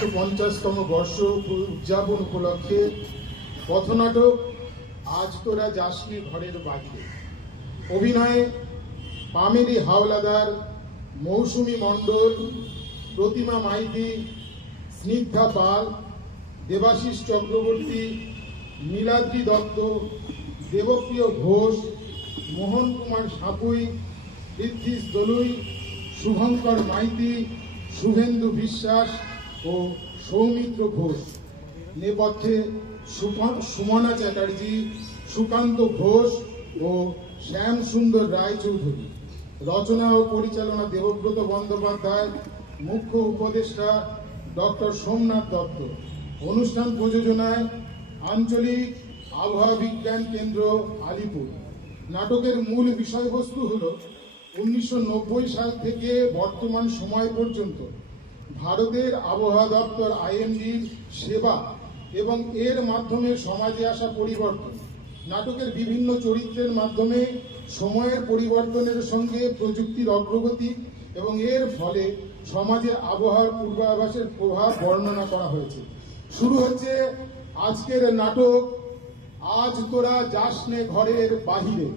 150তম বর্ষ উদযাপন উপলক্ষে পথনাটক আজ তোরা যাসনি ঘরের বাইরে। অভিনয়ে পামেলি হাওলাদার, মৌসুমী মণ্ডল, প্রতিমা মাইতি, স্নিগ্ধা পাল, দেবাশিস চক্রবর্তী, নীলাদ্রি দত্ত, দেবপ্রিয় ঘোষ, মোহন কুমার সাপুই, পৃথ্বীশ দলুই, শুভঙ্কর মাইতি, শুভেন্দু বিশ্বাস ও সৌমিত্র ঘোষ। নেপথ্যে সুমনা চ্যাটার্জি, সুকান্ত ঘোষ ও শ্যাম সুন্দর রায়চৌধুরী। রচনা ও পরিচালনা দেবব্রত বন্দ্যোপাধ্যায়। মুখ্য উপদেষ্টা ডক্টর সোমনাথ দত্ত। অনুষ্ঠান প্রযোজনায় আঞ্চলিক আবহাওয়া বিজ্ঞান কেন্দ্র, আলিপুর। নাটকের মূল বিষয়বস্তু হল 1990 সাল থেকে বর্তমান সময় পর্যন্ত ভারতের আবহাওয়া দপ্তর IMDর সেবা এবং এর মাধ্যমে সমাজে আসা পরিবর্তন। নাটকের বিভিন্ন চরিত্রের মাধ্যমে সময়ের পরিবর্তনের সঙ্গে প্রযুক্তির অগ্রগতি এবং এর ফলে সমাজে আবহাওয়ার পূর্বাভাসের প্রভাব বর্ণনা করা হয়েছে। শুরু হচ্ছে আজকের নাটক আজ তোরা যাসনে ঘরের বাহিরে।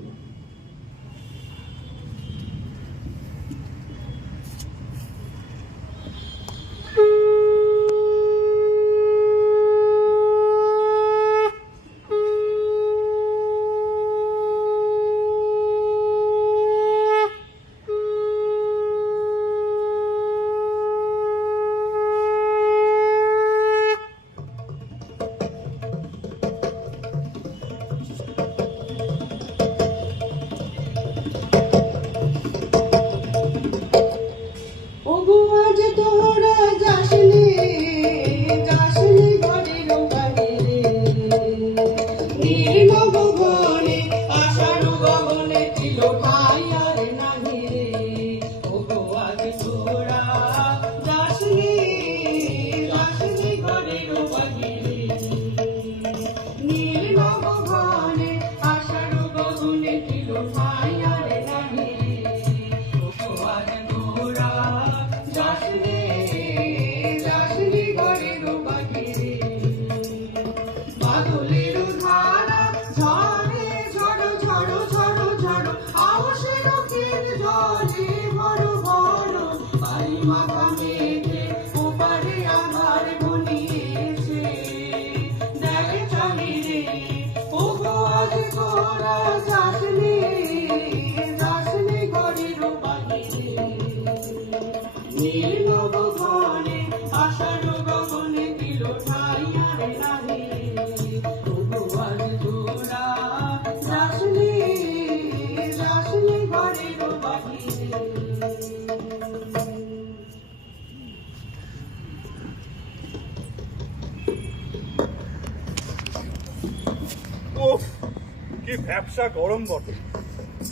কি ব্যবসা গরম বটে,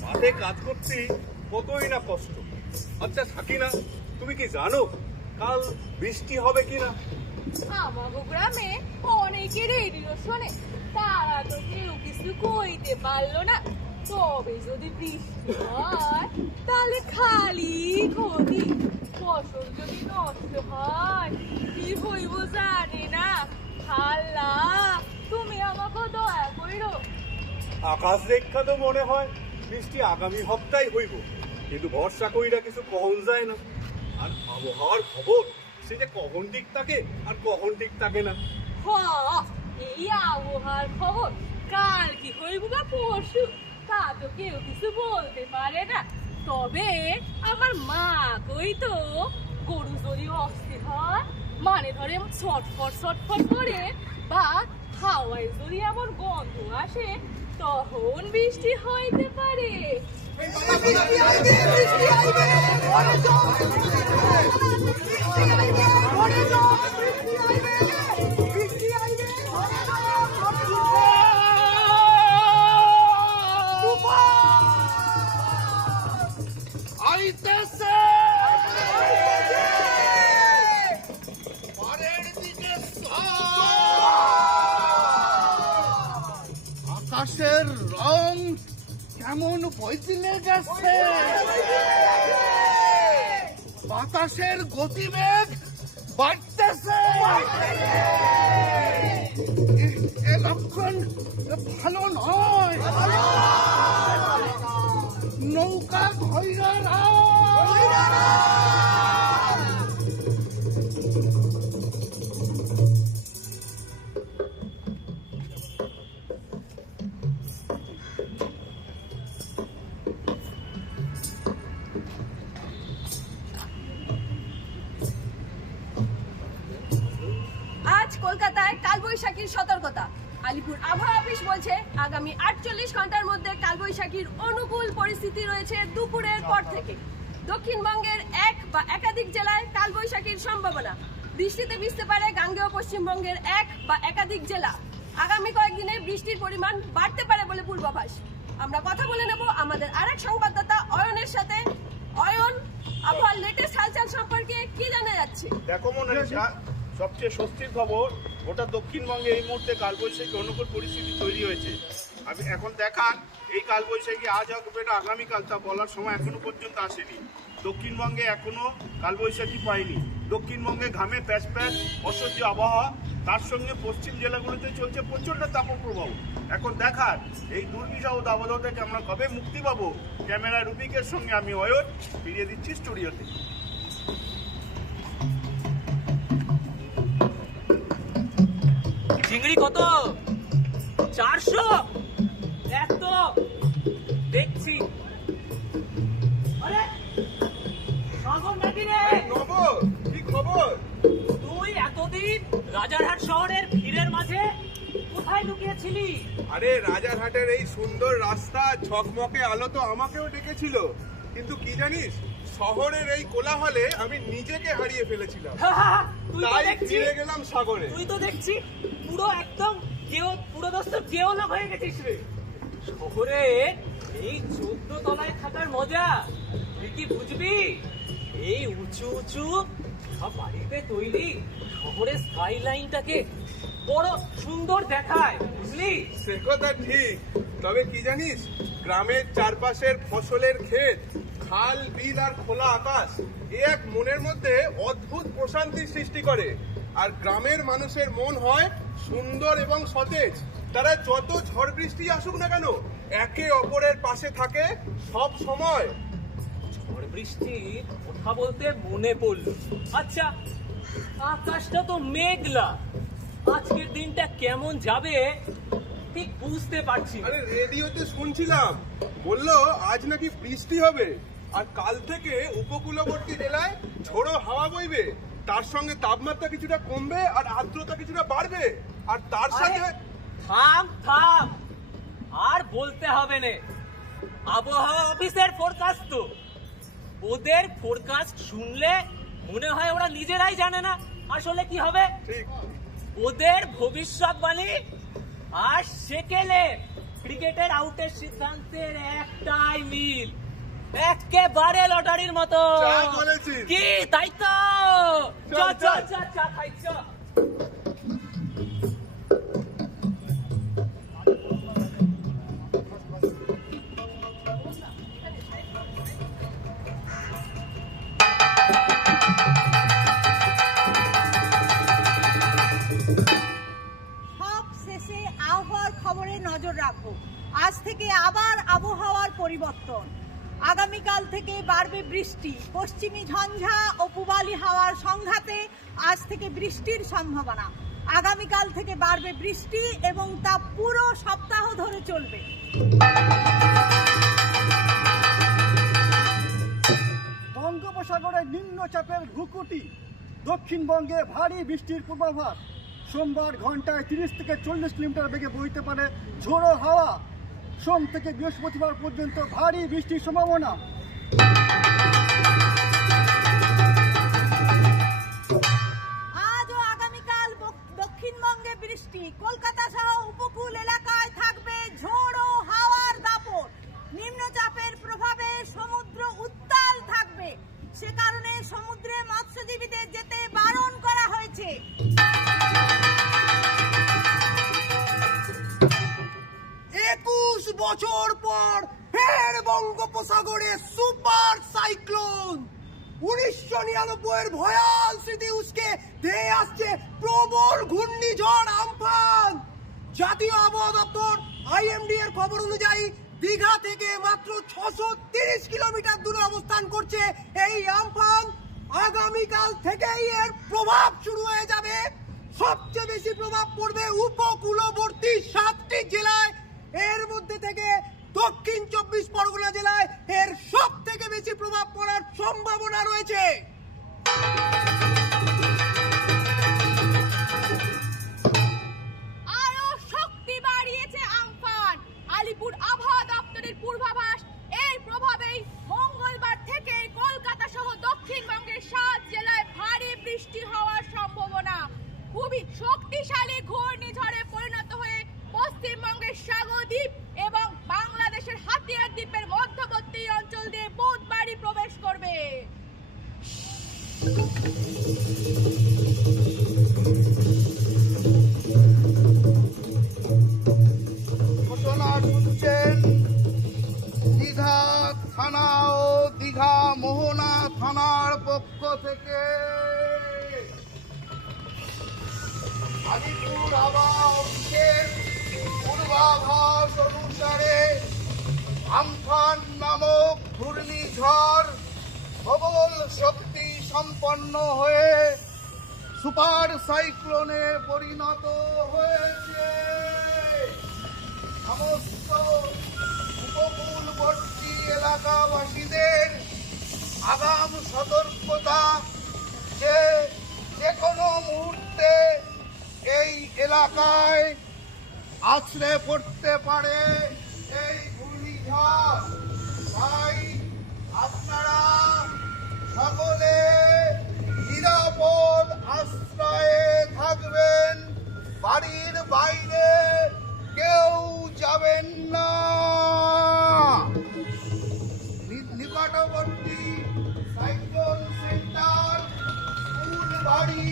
মাঠে কাজ করতে কতই না কষ্ট। আচ্ছা সাকিনা, তুমি কি জানো কাল বৃষ্টি হবে কিনা? আমাগো গ্রামে অনেকে রেডিও শোনে, তারা তো কেউ কিছু কইতে পারলো না। তবে যদি বৃষ্টি হয় তাহলে খালি ক্ষতি, ফসল যদি নষ্ট হয় কি হইব জানি না। আল্লাহ তুমি আমাকে দয়া কইরো। আকাশ দেখা তো মনে হয় বৃষ্টি আগামী সপ্তাহে হইব, কিন্তু বর্ষা কইরা কিছু কখন যায় না। আর আবহাওয়ার খবর সে যে কখন ঠিক থাকে আর কখন ঠিক থাকে না। এই আবহাওয়ার খবর কাল কি হইব বা পরশু তা তো কেউ কিছু বলতে পারে না। তবে আমার মা কইতো গরু যদি অস্থির হয়, মানে ধরে ছটফট ছটফট করে বা হাওয়ায় যদি এমন গন্ধ আসে তখন বৃষ্টি হইতে পারে। আকাশের রং কেমন বদলে যাচ্ছে, বাতাসের গতিবেগ বাড়তেছে। বইতেছে। এ লক্ষণ ভালো নয়। নৌকা ধৈর্য রাখ। আজ কলকাতায় কালবৈশাখীর সতর্কতা। আলিপুর আবহাওয়া অফিস বলছে আগামী 48 ঘন্টার মধ্যে কালবৈশাখীর অনুকূল পরিস্থিতি রয়েছে দুপুরের পর থেকে। দক্ষিণবঙ্গের এক বা একাধিক জেলায় কালবৈশাখীর সম্ভাবনা। বৃষ্টিতে ভিজতে পারে গাঙ্গেয় পশ্চিমবঙ্গের এক বা একাধিক জেলা। আগামী কয়েকদিনে বৃষ্টির পরিমাণ বাড়তে পারে বলে পূর্বাভাস। আমরা কথা বলে নেব আমাদের আরেক সংবাদদাতা অয়নের সাথে। অয়ন, আবহাওয়ার লেটেস্ট হালচাল সম্পর্কে কি জানা যাচ্ছে? দেখো মোনালিসা, সবচেয়ে স্বস্তির খবর, গোটা দক্ষিণবঙ্গে এই মুহূর্তে কালবৈশাখী অনুকূল পরিস্থিতি তৈরি হয়েছে। আমি এখন দেখান এই কালবৈশাখী আজ হবে না আগামীকাল, তা বলার সময় এখনো পর্যন্ত আসেনি। দক্ষিণবঙ্গে এখনো কালবৈশাখী পাইনি। দক্ষিণবঙ্গে ঘামে প্যাচ প্যাচ অসহ্য আবহাওয়া, তার সঙ্গে পশ্চিম জেলাগুলোতে চলছে প্রচণ্ড তাপপ্রবাহ। এখন দেখার এই দুর্বিষহ দাবদাহ থেকে আমরা কবে মুক্তি পাবো। ক্যামেরা রুবিকের সঙ্গে আমি অয়ন, ফিরিয়ে দিচ্ছি স্টুডিওতে। চিংড়ি কত? 400? এত দেখছি। আরে সাগর নাকি রে? নব, কি খবর? তুই এতদিন রাজারহাট শহরের ভিড়ের মাঝে কোথায় লুকিয়েছিলি? আরে রাজারহাটের এই সুন্দর রাস্তা ঝকমকে আলো তো আমাকেও ডেকেছিল, কিন্তু কি জানিস, শহরের এই কোলাহলে আমি নিজেকে হারিয়ে ফেলেছিলাম। তুই তো তাই দেখছি ফিরে গেলাম সাগরে। তুই তো দেখছি পুরো একদম পুরো দোস্ত গেওলা হয়ে গেছিস রে। শহরে এই 14 তলায় থাকার মজা তুই কি বুঝবি? এই উঁচু উঁচু সব বাড়িতে তৈরি শহরের স্কাই লাইনটাকে বড় সুন্দর দেখায়, বুঝলি? সে কথা ঠিক, তবে কি জানিস, গ্রামের চারপাশের ফসলের ক্ষেত, খাল বিল আর খোলা আকাশ এ এক মনের মধ্যে অদ্ভুত প্রশান্তির সৃষ্টি করে। আর গ্রামের মানুষের মন হয় সুন্দর এবং সতেজ। তারা যত ঝড় বৃষ্টি আসুক না কেন একে অপরের পাশে থাকে সব সময়। ঝড় বৃষ্টির কথা বলতে মনে পড়লো, আচ্ছা আকাশটা তো মেঘলা, আজকের দিনটা কেমন যাবে ঠিক বুঝতে পারছি না। আরে রেডিওতে শুনছিলাম, বললো আজ নাকি বৃষ্টি হবে, আর কাল থেকে উপকূলবর্তী জেলায় ঝোড়ো হাওয়া বইবে, তার সঙ্গে তাপমাত্রা কিছুটা কমবে আর আর্দ্রতা কিছুটা বাড়বে, আর তার সাথে আরে, থাম থাম, আর বলতে হবে না। আবহাওয়া অফিসের ফোরকাস্ট তো, ওদের ফোরকাস্ট শুনলে মনে হয় ওরা নিজেরাই জানে না আসলে কি হবে। ঠিক ওদের ভবিষ্যৎবাণী আর সেকেলে ক্রিকেটের আউটের সিদ্ধান্তের একটাই মিল, একেবারে লটারির মতো। যা বলেছিস। কি তাই তো? চল, চল চল। চল চা খাই চল। সব শেষে আবহাওয়ার খবরে নজর রাখবো। আজ থেকে আবার আবহাওয়ার পরিবর্তন। আগামীকাল থেকে বাড়বে বৃষ্টি। পশ্চিমী ঝঞ্ঝা ও পূবালি হাওয়ার সংঘাতে আজ থেকে বৃষ্টির সম্ভাবনা। আগামীকাল থেকে বাড়বে বৃষ্টি এবং তা পুরো সপ্তাহ ধরে চলবে। বঙ্গোপসাগরে নিম্নচাপের ভ্রুকুটি, দক্ষিণবঙ্গে ভারী বৃষ্টির পূর্বাভাস। সোমবার ঘন্টায় 30 থেকে 40 কিলোমিটার বেগে বইতে পারে ঝোড়ো হাওয়া। সোম থেকে বৃহস্পতিবার পর্যন্ত ভারী বৃষ্টির সম্ভাবনা। আজ ও আগামীকাল দক্ষিণবঙ্গে বৃষ্টি। কলকাতা সহ উপকূল এলাকায় থাকবে ঝোড়ো হাওয়ার দাপট। নিম্নচাপের প্রভাবে সমুদ্র উত্তাল থাকবে, সে কারণে সমুদ্রে মৎস্যজীবীদের যেতে বারণ করা হয়েছে। 21 বছর পর ফের বঙ্গোপসাগরে সুপার সাইক্লোন। 1999 ভয়াল স্মৃতি উস্কে ধেয়ে আসছে প্রবল ঘূর্ণিঝড় আমফান। জাতীয় আবহাওয়া দপ্তর IMD এর খবর অনুযায়ী দীঘা থেকে মাত্র 630 কিলোমিটার দূরে অবস্থান করছে এই আমফান। আগামীকাল থেকেই এর প্রভাব শুরু হয়ে যাবে। সবচেয়ে বেশি প্রভাব পড়বে উপকূলবর্তী 7টি জেলায়। এর মধ্যে থেকে দক্ষিণ 24 পরগনা জেলায় এর সব থেকে বেশি প্রভাব পড়ার সম্ভাবনা রয়েছে। আরো শক্তি বাড়িয়েছে আমফান। আলিপুর আবহাওয়া দপ্তরের পূর্বাভাস, এর প্রভাবেই মঙ্গলবার থেকে কলকাতা সহ দক্ষিণবঙ্গের 7 জেলায় ভারী বৃষ্টি হওয়ার সম্ভাবনা। খুবই শক্তিশালী ঘূর্ণিঝড়ে পরিণত হয়ে পশ্চিমবঙ্গের সাগরদ্বীপ এবং বাংলাদেশের হাতিয়ার দ্বীপের মধ্যবর্তী অঞ্চল দিয়ে বুধবারই প্রবেশ করবে। ঘটনা শুনছেন দীঘা থানা ও দীঘা মোহনা থানার পক্ষ থেকে। আলিপুর আবহাওয়া অফিসের পূর্বাভাস অনুসারে আমফান নামক ঘূর্ণিঝড় প্রবল শক্তি সম্পন্ন হয়ে সুপার সাইক্লোনে পরিণত হয়েছে। সমস্ত উপকূলবর্তী এলাকাবাসীদের আগাম সতর্কতা যে কোনো মুহূর্তে এই এলাকায় আছড়ে পড়তে পারে এই ঘূর্ণিঝড়। তাই আপনারা সকলে নিরাপদ আশ্রয়ে থাকবেন, বাড়ির বাইরে কেউ যাবেন না। নিকটবর্তী সাইক্লোন সেন্টার, স্কুল, বাড়ি